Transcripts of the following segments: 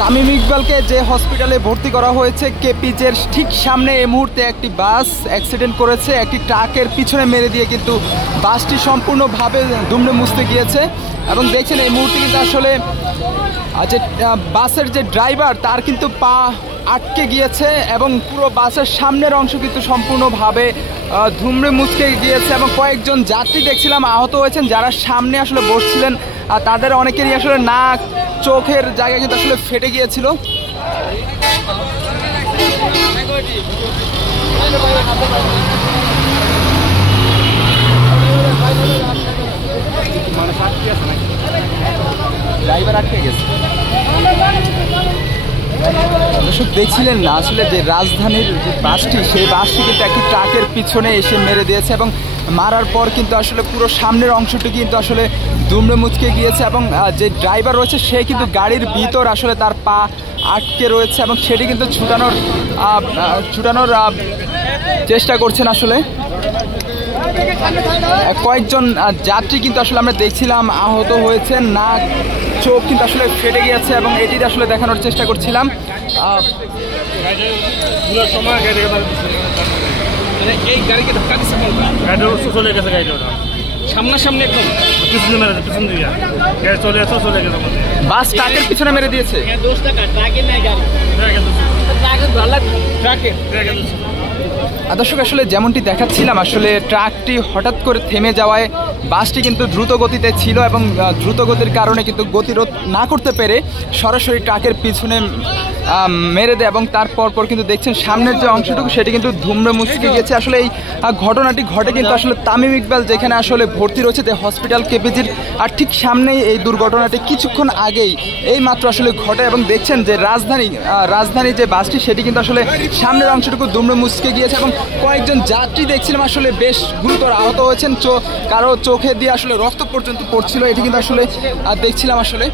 তামিম ইকবালকে যে হসপিটালে ভর্তি করা হয়েছে কেপিজের ঠিক সামনে এই মুহূর্তে একটি বাস অ্যাক্সিডেন্ট করেছে। একটি ট্রাকের পিছনে মেরে দিয়ে কিন্তু বাসটি সম্পূর্ণভাবে দুমড়ে মুছতে গিয়েছে এবং দেখছেন এই মুহূর্তে কিন্তু আসলে যে বাসের যে ড্রাইভার তার কিন্তু পা আটকে গিয়েছে এবং পুরো বাসের সামনের অংশ কিন্তু সম্পূর্ণভাবে ধুমড়ে মুচকে গিয়েছে এবং কয়েকজন যাত্রী দেখছিলাম আহত হয়েছেন যারা সামনে আসলে বসছিলেন আর তাদের অনেকেরই আসলে নাক চোখের জায়গায় কিন্তু আসলে ফেটে গিয়েছিল। ড্রাইভার আটকে গেছে। দর্শক দেখছিলেন না আসলে যে রাজধানীর যে বাসটি সেই বাসটি কিন্তু একটি ট্রাকের পিছনে এসে মেরে দিয়েছে এবং মারার পর কিন্তু আসলে পুরো সামনের অংশটি কিন্তু আসলে দুমড়ে মুচকে গিয়েছে এবং যে ড্রাইভার রয়েছে সে কিন্তু গাড়ির ভিতর আসলে তার পা আটকে রয়েছে এবং সেটি কিন্তু ছুটানোর চেষ্টা করছেন। আসলে কয়েকজন যাত্রী কিন্তু আসলে আমরা দেখছিলাম আহত হয়েছেন, নাক চোখ কিন্তু আসলে ফেটে গিয়েছে এবং এটি আসলে দেখানোর চেষ্টা করছিলাম। সামনাসামনি একদম বাস ট্রাকের পিছনে মেরে দিয়েছে। দর্শক আসলে যেমনটি দেখাচ্ছিলাম আসলে ট্রাকটি হঠাৎ করে থেমে যাওয়ায় বাসটি কিন্তু দ্রুত গতিতে ছিল এবং দ্রুত গতির কারণে কিন্তু গতিরোধ না করতে পেরে সরাসরি ট্রাকের পিছনে মেরে দেয় এবং তারপর কিন্তু দেখছেন সামনের যে অংশটুকু সেটি কিন্তু ধুমড়ে মুচকে গিয়েছে। আসলে এই ঘটনাটি ঘটে কিন্তু আসলে তামিম ইকবাল যেখানে আসলে ভর্তি রয়েছে যে হসপিটাল কেপিজির আর ঠিক সামনেই এই দুর্ঘটনাটি কিছুক্ষণ আগেই এই মাত্র আসলে ঘটে এবং দেখছেন যে রাজধানী যে বাসটি সেটি কিন্তু আসলে সামনের অংশটুকু দুমড়ে মুচকে গিয়েছে এবং কয়েকজন যাত্রী দেখছিলাম আসলে বেশ গুরুতর আহত হয়েছেন। কারো চোখে দিয়ে আসলে রক্ত পর্যন্ত পড়ছিল, এটি কিন্তু আসলে দেখছিলাম আসলে।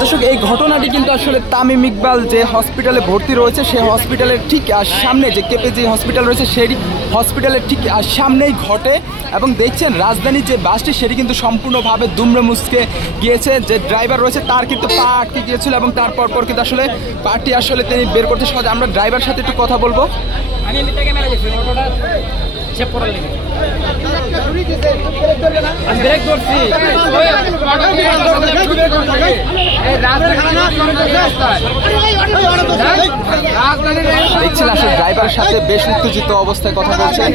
দর্শক এই ঘটনাটি কিন্তু আসলে তামিম ইকবাল যে হসপিটালে ভর্তি রয়েছে সেই হসপিটালের ঠিক সামনে যে কেপিজি হসপিটাল রয়েছে সেই হসপিটালের ঠিক সামনেই ঘটে এবং দেখছেন রাজধানী যে বাসটি সেটি কিন্তু সম্পূর্ণভাবে দুমড়ে মুচকে গিয়েছে। যে ড্রাইভার রয়েছে তার কিন্তু পা আটকে গিয়েছিল এবং তারপর কিন্তু আসলে পাটি আসলে তিনি বের করতে সহজ। আমরা ড্রাইভার সাথে একটু কথা বলবো। দেখছেন আসলে ড্রাইভারের সাথে বেশ উত্তেজিত অবস্থায় কথা বলছেন।